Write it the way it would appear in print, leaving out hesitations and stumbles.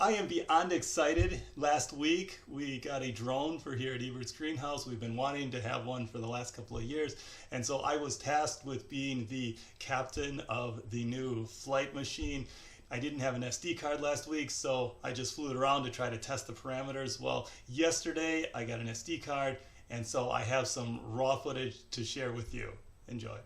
I am beyond excited. Last week we got a drone for here at Ebert's Greenhouse. We've been wanting to have one for the last couple of years, and so I was tasked with being the captain of the new flight machine. I didn't have an SD card last week, so I just flew it around to try to test the parameters. Well, yesterday I got an SD card, and so I have some raw footage to share with you. Enjoy.